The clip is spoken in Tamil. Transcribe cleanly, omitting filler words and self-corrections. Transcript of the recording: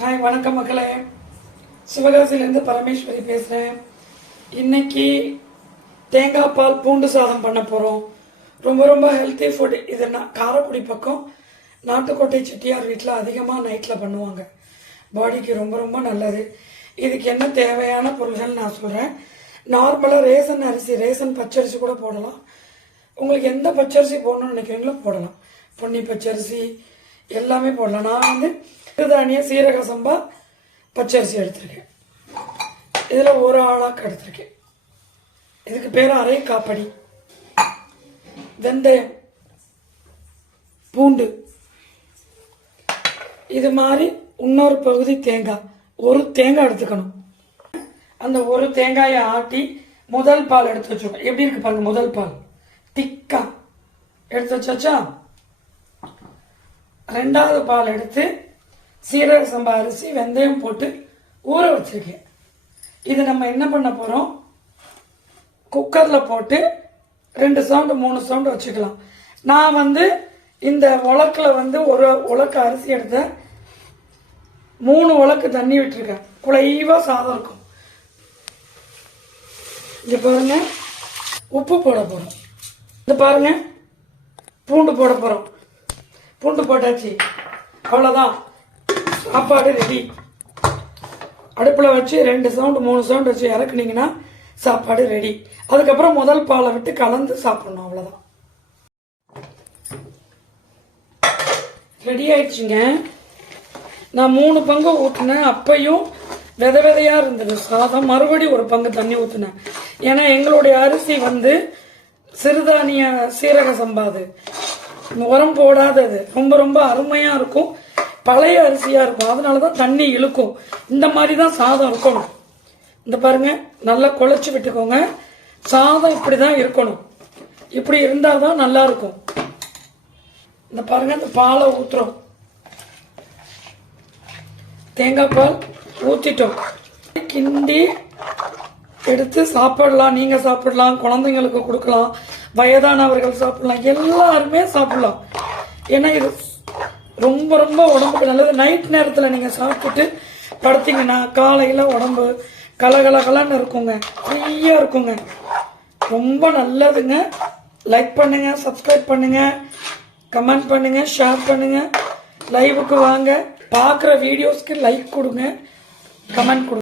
ஹாய், வணக்கம் மக்களே. சிவகாசியிலேருந்து பரமேஸ்வரி பேசுகிறேன். இன்னைக்கு தேங்காய் பால் பூண்டு சாதம் பண்ண போகிறோம். ரொம்ப ரொம்ப ஹெல்த்தி ஃபுட் இது. காரைக்குடி பக்கம் நாட்டுக்கோட்டை செட்டியார் வீட்டில் அதிகமாக நைட்டில் பண்ணுவாங்க. பாடிக்கு ரொம்ப ரொம்ப நல்லது. இதுக்கு என்ன தேவையான பொருள்கள் நான் சொல்கிறேன். நார்மலாக ரேசன் அரிசி, ரேசன் பச்சரிசி கூட போடலாம். உங்களுக்கு எந்த பச்சரிசி போடணும்னு நினைக்கிறீங்களோ போடலாம். பொன்னி பச்சரிசி எல்லாமே போடலாம். நான் சிறுதானிய சீரக சம்பா பச்சரிசி எடுத்திருக்கேன். இதில் ஒரு ஆளாக்கு எடுத்திருக்கேன். இதுக்கு பேர் அரை காப்படி. வெந்தயம், பூண்டு, இது மாதிரி இன்னொரு பகுதி தேங்காய். ஒரு தேங்காய் எடுத்துக்கணும். அந்த ஒரு தேங்காயை ஆட்டி முதல் பால் எடுத்து வச்சுக்கோங்க. எப்படி இருக்கு பாருங்க, முதல் பால் திக்கா எடுத்து வச்சாச்சா. ரெண்டாவது பால் எடுத்து சீரக சம்பா அரிசி வெந்தயம் போட்டு ஊற வச்சிருக்கேன். இது நம்ம என்ன பண்ண போறோம், குக்கரில் போட்டு 2 சவுண்டு 3 சவுண்டு வச்சுக்கலாம். நான் இந்த உலக்கில் ஒரு உலக்கு அரிசி எடுத்த 3 உலக்கு தண்ணி விட்டுருக்கேன். குலைவா சாதம் இருக்கும். இது பாருங்க, உப்பு போட போறோம். இது பாருங்க, பூண்டு போட போறோம். பூண்டு போட்டாச்சு, அவ்வளோதான். சாப்பாடு ரெடி. அடுப்பில் வச்சு 2 சவுண்டு 3 சவுண்டு வச்சு இறக்குனீங்கன்னா சாப்பாடு ரெடி. அதுக்கப்புறம் முதல் பாலை விட்டு கலந்து சாப்பிடணும். அவ்வளோதான், ரெடி ஆயிடுச்சுங்க. நான் 3 பங்கு ஊற்றினேன். அப்பையும் விதை விதையா இருந்தது சாதம். மறுபடியும் 1 பங்கு தண்ணி ஊற்றினேன். ஏன்னா எங்களுடைய அரிசி சிறுதானிய சீரக சம்பாது, உரம் போடாதது. ரொம்ப ரொம்ப அருமையா இருக்கும். பழைய அரிசியா இருக்கும். அதனாலதான் தண்ணி இழுக்கும். இந்த மாதிரி தான் சாதம் இருக்கணும். இந்த பாருங்க, நல்லா குழைச்சி விட்டுக்கோங்க. சாதம் இப்படிதான் இருக்கணும். இப்படி இருந்தாதான் நல்லா இருக்கும். இந்த பாருங்க, இந்த பாலை ஊத்துறோம். தேங்காய் பால் ஊத்திட்டோம். கிண்டி எடுத்து சாப்பிடலாம். நீங்க சாப்பிடலாம், குழந்தைங்களுக்கு கொடுக்கலாம், வயதானவர்கள் சாப்பிடலாம், எல்லாருமே சாப்பிடலாம். ஏன்னா இது ரொம்ப ரொம்ப உடம்புக்கு நல்லது. நைட் நேரத்தில் நீங்கள் சாப்பிட்டுட்டு படுத்தீங்கன்னா காலையில் உடம்பு கலகலகலன்னு இருக்குங்க, ஃப்ரீயாக இருக்குங்க. ரொம்ப நல்லதுங்க. லைக் பண்ணுங்க, சப்ஸ்கிரைப் பண்ணுங்க, கமெண்ட் பண்ணுங்க, ஷேர் பண்ணுங்க, லைவுக்கு வாங்க. பார்க்குற வீடியோஸ்க்கு லைக் கொடுங்க, கமெண்ட் கொடுங்க.